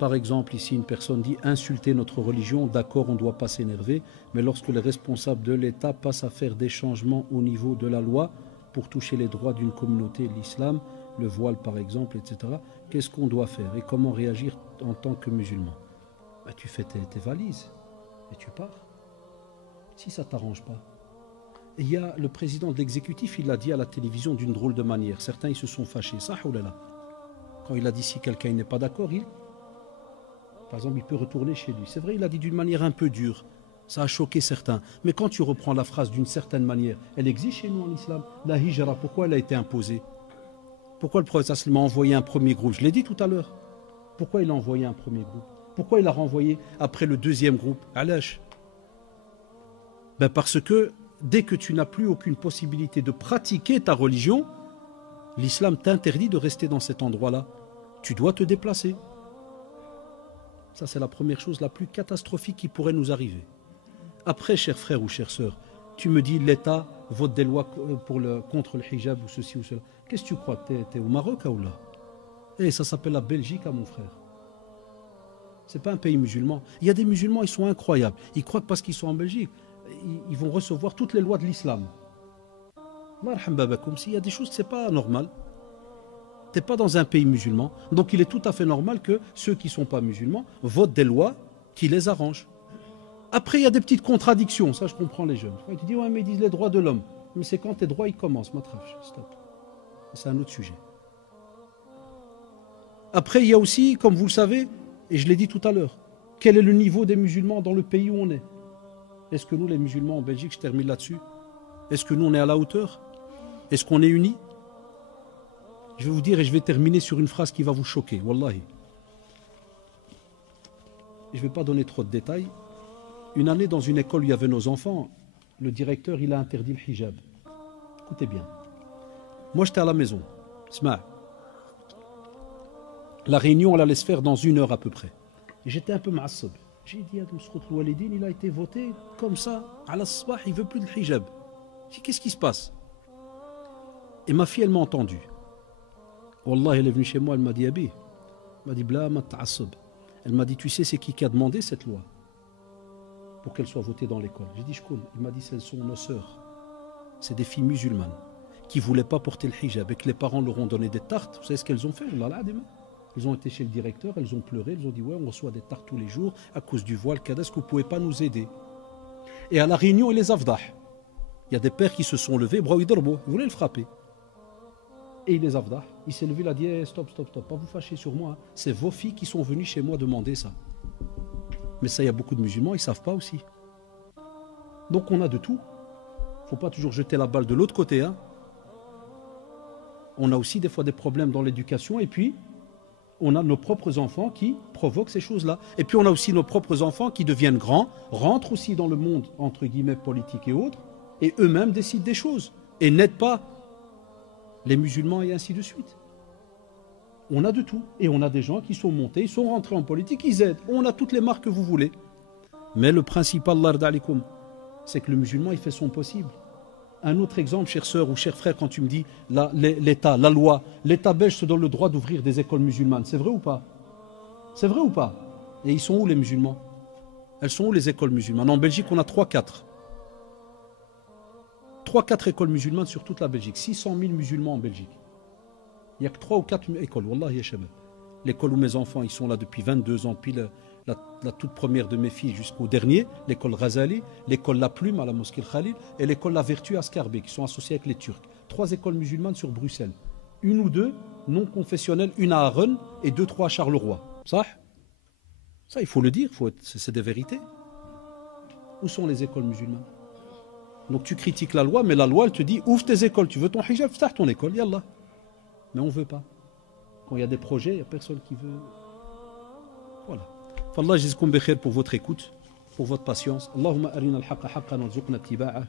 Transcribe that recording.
Par exemple, ici, une personne dit insulter notre religion, d'accord, on ne doit pas s'énerver, mais lorsque les responsables de l'État passent à faire des changements au niveau de la loi pour toucher les droits d'une communauté, l'islam, le voile par exemple, etc., qu'est-ce qu'on doit faire et comment réagir en tant que musulman? Ben, tu fais tes valises et tu pars. Si ça ne t'arrange pas. Et il y a le président de l'exécutif, il l'a dit à la télévision d'une drôle de manière. Certains, ils se sont fâchés. Ça, oh là là. Quand il a dit si quelqu'un n'est pas d'accord, par exemple, il peut retourner chez lui. C'est vrai, il a dit d'une manière un peu dure. Ça a choqué certains. Mais quand tu reprends la phrase d'une certaine manière, elle existe chez nous en islam. La hijra, pourquoi elle a été imposée? Pourquoi le prophète sallallahu a envoyé un premier groupe? Je l'ai dit tout à l'heure. Pourquoi il a envoyé un premier groupe? Pourquoi il a renvoyé après le deuxième groupe? Alash. Ben parce que dès que tu n'as plus aucune possibilité de pratiquer ta religion, l'islam t'interdit de rester dans cet endroit-là. Tu dois te déplacer. Ça, c'est la première chose la plus catastrophique qui pourrait nous arriver. Après, chers frères ou chères sœurs, tu me dis l'État vote des lois contre le hijab ou ceci ou cela. Qu'est-ce que tu crois? T'es au Maroc ou là? Eh, ça s'appelle la Belgique, mon frère. C'est pas un pays musulman. Il y a des musulmans, ils sont incroyables. Ils croient que parce qu'ils sont en Belgique, ils vont recevoir toutes les lois de l'islam. S'il y a des choses que c'est pas normal. Tu n'es pas dans un pays musulman, donc il est tout à fait normal que ceux qui ne sont pas musulmans votent des lois qui les arrangent. Après, il y a des petites contradictions, ça je comprends les jeunes. Tu dis, ouais, mais ils disent les droits de l'homme. Mais c'est quand tes droits ils commencent, matraf, stop. C'est un autre sujet. Après, il y a aussi, comme vous le savez, et je l'ai dit tout à l'heure, quel est le niveau des musulmans dans le pays où on est? Est-ce que nous, les musulmans en Belgique, je termine là-dessus, est-ce que nous, on est à la hauteur? Est-ce qu'on est unis? Je vais vous dire et je vais terminer sur une phrase qui va vous choquer, wallahi. Je ne vais pas donner trop de détails. Une année dans une école où il y avait nos enfants, le directeur il a interdit le hijab. Écoutez bien. Moi j'étais à la maison. La réunion elle allait se faire dans 1 heure à peu près. Et j'étais un peu ma'assab. J'ai dit à Walidine, il a été voté comme ça, à la sabah, il ne veut plus de hijab. J'ai dit, qu'est-ce qui se passe? Et ma fille elle m'a entendu. Wallah, elle est venue chez moi, elle m'a dit Abi, elle m'a dit Bla ma ta'assab. Elle m'a dit, tu sais c'est qui a demandé cette loi pour qu'elle soit votée dans l'école? J'ai dit je connais. Il m'a dit ce sont nos sœurs. C'est des filles musulmanes qui ne voulaient pas porter le hijab et que les parents leur ont donné des tartes. Vous savez ce qu'elles ont fait? Elles ont été chez le directeur, elles ont pleuré, elles ont dit ouais, on reçoit des tartes tous les jours à cause du voile, est-ce que vous ne pouvez pas nous aider? Et à la réunion, il les avdah. Il y a des pères qui se sont levés, ils voulaient le frapper. Et il les avdah. Il s'est levé, il a dit stop, pas vous fâcher sur moi. C'est vos filles qui sont venues chez moi demander ça. Mais ça, il y a beaucoup de musulmans, ils ne savent pas aussi. Donc on a de tout. Il ne faut pas toujours jeter la balle de l'autre côté. Hein. On a aussi des fois des problèmes dans l'éducation et puis on a nos propres enfants qui provoquent ces choses-là. Et puis on a aussi nos propres enfants qui deviennent grands, rentrent aussi dans le monde, entre guillemets, politique et autres, et eux-mêmes décident des choses et n'aident pas les musulmans et ainsi de suite. On a de tout. Et on a des gens qui sont montés, ils sont rentrés en politique, ils aident. On a toutes les marques que vous voulez. Mais le principal, c'est que le musulman, il fait son possible. Un autre exemple, chère sœur ou cher frère, quand tu me dis l'État, la loi, l'État belge se donne le droit d'ouvrir des écoles musulmanes. C'est vrai ou pas? C'est vrai ou pas? Et ils sont où les musulmans? Elles sont où les écoles musulmanes? En Belgique, on a 3-4. 3-4 écoles musulmanes sur toute la Belgique. 600 000 musulmans en Belgique. Il n'y a que 3 ou 4 écoles. Wallah, ya shabab. L'école où mes enfants ils sont là depuis 22 ans, puis la toute première de mes filles jusqu'au dernier, l'école Ghazali, l'école La Plume à la mosquée Khalil et l'école La Vertu à Scarbeck, qui sont associées avec les Turcs. 3 écoles musulmanes sur Bruxelles. 1 ou 2 non confessionnelles, une à Arronne et 2-3 à Charleroi. Ça, il faut le dire, c'est des vérités. Où sont les écoles musulmanes? Donc tu critiques la loi, mais la loi elle te dit ouvre tes écoles, tu veux ton hijab, fais ton école, yallah. Mais on ne veut pas. Quand il y a des projets, il n'y a personne qui veut. Voilà. Fallah jazikoum bi khair pour votre écoute, pour votre patience. Allahumma arina al-haqqa haqqan warzuqna ittiba'ah.